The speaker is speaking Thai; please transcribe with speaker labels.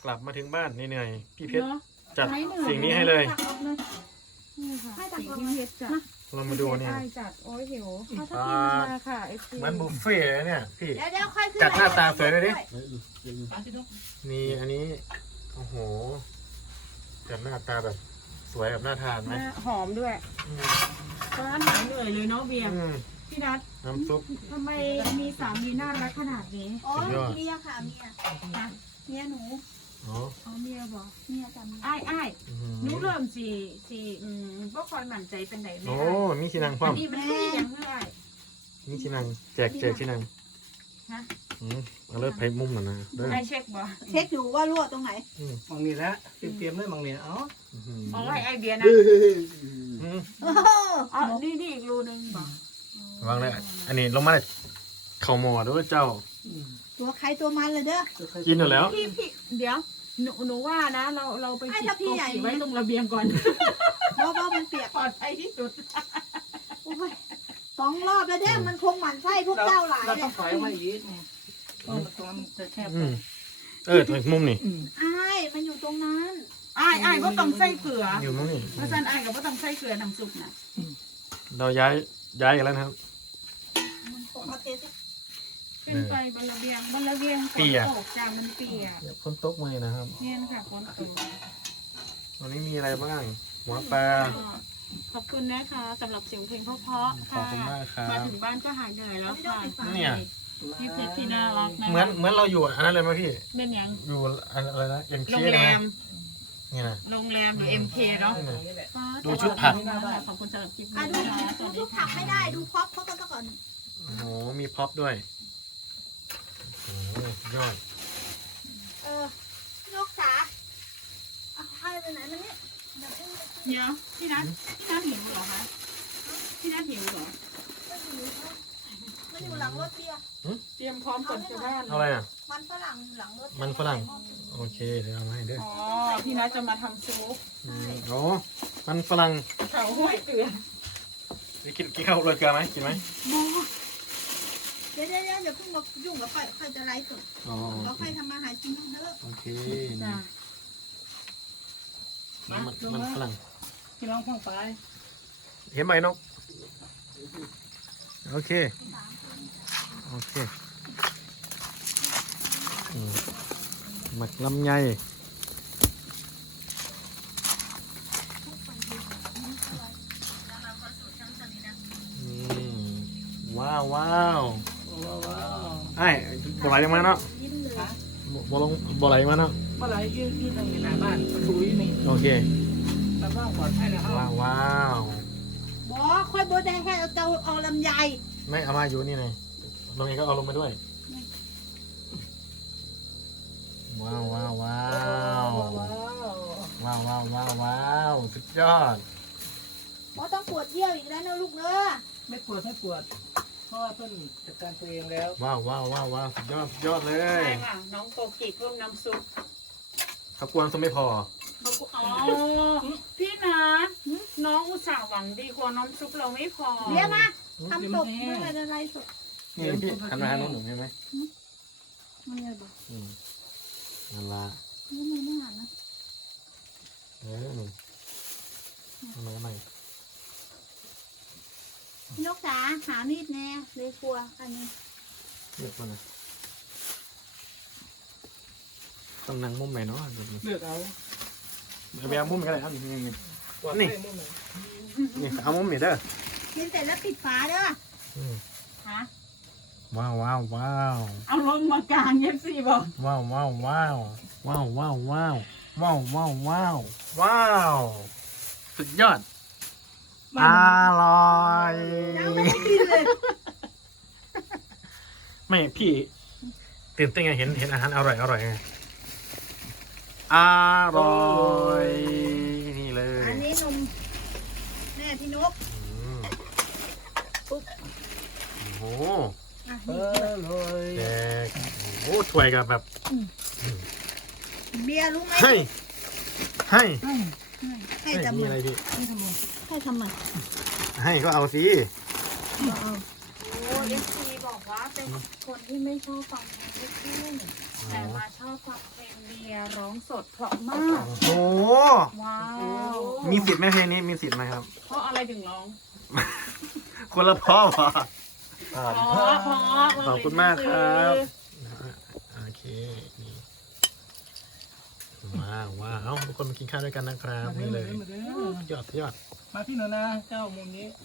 Speaker 1: ลับมาถึงบ้านเหนื่อยๆพี่เพชร
Speaker 2: เนาะ
Speaker 1: จัดสิ่งนี้ให้เลย
Speaker 2: นี่ค่ะ
Speaker 3: ให้ตัก
Speaker 2: สิ่ง
Speaker 3: ออก
Speaker 2: ที่
Speaker 3: มา
Speaker 2: เพชรจัด
Speaker 1: เรามาดูเนี่ย
Speaker 2: ได้จัดโอ้ยหิวเขาถ้ากินมาค่ะเอฟซี
Speaker 1: เหมือนบุฟเฟ่ต์เลยเนี่ยพี่
Speaker 3: เดี๋ยวค่อยขึ้น
Speaker 1: จัดหน้าตาสวยเลยดิ
Speaker 3: ด้วย
Speaker 1: มีอันนี้โอ้โหจัดหน้าตาแบบสวยแบบน่าทานไหม
Speaker 2: หอมด้วย
Speaker 1: อืม
Speaker 2: ร้านหายเหนื่อยเลยเนาะเบียร์
Speaker 1: อืม
Speaker 2: พี่นัท
Speaker 1: น้ำซุป
Speaker 2: ทำไมมีสามีน่ารักขนาดนี้
Speaker 3: อ๋อ
Speaker 1: สุดยอด
Speaker 3: เมียค่ะเมีย
Speaker 2: นะ
Speaker 3: เมียหนู
Speaker 1: อ๋อ
Speaker 2: อ๋อเมียบอก
Speaker 3: เมียจำเมีย
Speaker 2: อ้าย
Speaker 1: อื้อหือ
Speaker 2: หนูเริ่มสี่ก็คอยหมั่นใจเป็นไหนไม่
Speaker 1: โอ้
Speaker 2: ได้
Speaker 1: มีชินังพร้อ
Speaker 2: อั
Speaker 1: ม
Speaker 2: นนี้มันคือยังไง
Speaker 1: มีชินังแจกชินัง
Speaker 2: ฮะ
Speaker 1: เอาเลิกไปมุมหน่อยนะเด้อ
Speaker 2: ไอเช็คบ่
Speaker 3: เช็คอยู่ว่ารั่วตรงไหน
Speaker 4: มองนี่แหละเตรียมเลยมองนี่เอ้า
Speaker 1: อื้อหือ
Speaker 2: ของไอเบียร์นะ
Speaker 1: อืม
Speaker 3: โอ้โห
Speaker 2: อ๋อนี่อีกรูนึงบ่
Speaker 1: วางเลยอันนี้ลงมาเลยเข่าหมอด้วยเจ้า
Speaker 3: ตัวใครตัวมันเลยเด้อ
Speaker 1: กินอยู่แล้ว
Speaker 2: พี่เดี๋ยวหนูว่านะเราไป
Speaker 3: ไอ้
Speaker 2: จิบ
Speaker 3: ถ้าพี่
Speaker 2: โก
Speaker 3: ใหญ่
Speaker 2: กิไว้ตรงระเบียงก่อน
Speaker 3: เพราะมันเปียก
Speaker 2: ปลอดภัยที่สุด
Speaker 3: โอ้ย2 รอบแล้วเด้อมันคงหมั่นไส้พวกเจ้าหลาย
Speaker 4: เรา
Speaker 3: เล
Speaker 4: ต้อย งถอยมาอีกตรงแคบ
Speaker 1: อืมถึงมุมนี่
Speaker 3: อ้ายมันอยู่ตรงนั้น
Speaker 2: ไอ้ก็ต้องใส่เกลือ
Speaker 1: อยู่มุมนี่
Speaker 2: เพราะฉะนั้นไอ้ก็บ่ต้องใส่เกลือน้ำซุปนะ
Speaker 1: เราย้ายกันแล้วนะครับ
Speaker 3: โอเคสิ
Speaker 2: ขึ้นไปบนระเบียงฝน
Speaker 1: เปียก
Speaker 2: ตกจ้ามันเปียก
Speaker 1: เดี๋ยวพ้นโต๊ะมือนะครับ
Speaker 2: เนี่ยนะคะฝนตก
Speaker 1: วันนี้มีอะไรบ้าง หัวปลา
Speaker 2: ขอบคุณนะคะสำหรับเสียงเพลงเพราะๆ
Speaker 1: ขอบคุณมากครับ
Speaker 2: มาถึงบ้านก็หายเหนื่อยแล้วค่ะ
Speaker 1: เนี่ย
Speaker 2: พี่เพชรที่น่ารักนะ
Speaker 1: เหมือนเราอยู่อันนั้นเลยไหมพี่
Speaker 2: เป็นอย่าง
Speaker 1: อยู่อะไรนะเอ็มเค
Speaker 2: โรงแรม
Speaker 1: นี่นะ
Speaker 2: โรงแรมหรือ MK เนาะ
Speaker 1: นี่นะ ดูชุดผัก
Speaker 2: ขอบคุณสำหรับคลิป
Speaker 3: อ่ะ
Speaker 2: นี้
Speaker 3: ดู
Speaker 2: นะคะสวัสดี
Speaker 3: ทุก
Speaker 2: ค่ะ
Speaker 3: ผักไม่ได้ดูพร็อพเขาก็ก่อน
Speaker 1: โอ้โหมีพ็อปด้วยโอ้โหยอด
Speaker 3: นกจ๋าเอาให้ไปไหนมันเนี่ยเดี๋ยวอุ้มไปกิน
Speaker 2: เดี๋ยวพี่นัทหิวเหรอคะพี่นัทหิวเหรอ
Speaker 3: มันอยู่หลังรถเบียร์
Speaker 2: เตรียมพร้อมก่อนจะบ้าน
Speaker 1: เอาอะไรอ่ะ
Speaker 3: มันฝรั่งอยู่หลังรถ
Speaker 1: มันฝรั่ง โอเคเดี๋ยวเอามาให้ด้วย
Speaker 2: อ๋อพี่นัทจะมาทำซุป
Speaker 1: โอ้มันฝรั่ง
Speaker 2: เขาห้วยเกลือ
Speaker 1: นี่กินข้าวโรยเกลือไหมกินไหม
Speaker 3: เดี๋ยวเพิ่งมายุ่งกับใครจะไลฟ์สด
Speaker 1: อ๋อ
Speaker 3: เราใครทำมาหากินเถอะ
Speaker 1: โอเค
Speaker 2: จ้า
Speaker 1: มันฝรั่ง
Speaker 4: พี่น้องฟังไป
Speaker 1: เห็นไหมนกโอเคโอเคหมักลำไยว้าวว้าว
Speaker 4: ว้าว
Speaker 1: ไอ้บ่ไหลลงมาเนาะ
Speaker 3: ยิ้มเลย
Speaker 1: บ่ไหลมาเนาะ
Speaker 4: เมื่อไหร่ยืดตรงหน้าบ้านประตูนี่
Speaker 1: โอเค
Speaker 4: แล้วก็ปลอดภัยแล้ว
Speaker 1: ว้าวว้าว
Speaker 3: บอค่อยโบได้แค่เอาลำไย
Speaker 1: ไม่เอามาอยู่นี่ไงลงนี้ก็เอาลงมาด้วยว้าวว้าวว้าวว้าวว้าวว้าวว้าวสุดยอด
Speaker 3: บอต้องปวดเยี่ยวอีกแล้วนะลูกเนอะ
Speaker 4: ไม่ปวดเพราะว่าเพิ่นจัดการตัวเองแล้ว
Speaker 1: ว้าวว้าวว้าวว้าวสุดยอดสุดยอดเลย
Speaker 2: ใช่ค่ะน้องโกกิเพิ่มน้ำซุป
Speaker 1: ถ้ากวนซุปไม่พอ
Speaker 2: อ๋อพี่นัทน้องอุตส่าห์หวังดีกว่าน้ำซุปเราไม่พอ
Speaker 3: เดี๋ยวมาทำตกเมื่อไรอะไรสด
Speaker 1: นี่พี่หันมาทางโน้นหนูเห็นไหม
Speaker 3: มันเลยบอก
Speaker 1: นั่นละ
Speaker 3: นี่มันไม่หันนะ
Speaker 1: หนูทำไมทำไม
Speaker 3: พี่นกจ๋าหามีดแน่เลยกลัวอันนี้
Speaker 1: เลือกมันนะต้องนั่งมุมไหนเนาะ
Speaker 4: เลือกเอา
Speaker 1: ไปเอามุมไหนก็ได้ครับนี่
Speaker 4: ปลอดภัยมุมไหน
Speaker 1: นี่เอามุมนี่เด้อ
Speaker 3: กินเสร็จแล้วปิดฝาเด้อ
Speaker 2: ฮะ
Speaker 1: ว้าวว้าวว้าว
Speaker 2: เอาลมมากลางเย็บสี่บอก
Speaker 1: ว้าวว้าวว้าวว้าวว้าวว้าวว้าวว้าวว้าวว้าวสุดยอดอร่อย
Speaker 3: ยังไม่ได้กินเลย
Speaker 1: ไม่พี่ตื่นเต้นไงเห็นอาหารอร่อยไงอร่อยนี่เลย
Speaker 3: อันนี้นมแม่พี่นก
Speaker 1: ปุ๊บโอ้โห
Speaker 3: อ่ะ
Speaker 4: เอ
Speaker 3: นี่
Speaker 4: อเลย
Speaker 1: แจกโอ้ถ้วยกับแบบ
Speaker 3: เบียร์รู้ไหม
Speaker 1: ให้
Speaker 3: ให้
Speaker 1: ให้
Speaker 3: ทำ
Speaker 1: มี
Speaker 3: ไม
Speaker 1: อะไรพี่
Speaker 3: ให้ทำไม
Speaker 1: ให้ก็เอาสิ
Speaker 3: เอา
Speaker 2: โอ้เอฟซีบอกว่าเป็นคนที่ไม่ชอบฟังเพลงลูกทุ่งแต่มาชอบฟังเพลงเบียร์ร้องสดเพราะมาก
Speaker 1: โอ้โห
Speaker 2: ว้าว
Speaker 1: มีสิทธิ์ไหมเพลงนี้มีสิทธิ์ไหมครับ
Speaker 2: เพราะอะไรถึงร้อง
Speaker 1: คนละพ่อวะ
Speaker 2: เพราะ
Speaker 1: ขอบคุณมากครับโอเคนี่ว้าวว้าวทุกคนมากินข้าวด้วยกันนะครับนี่เลย
Speaker 4: มาเด้อ
Speaker 1: ยอดยอด
Speaker 4: มาพี่หนูนะเจ้ามุมนี้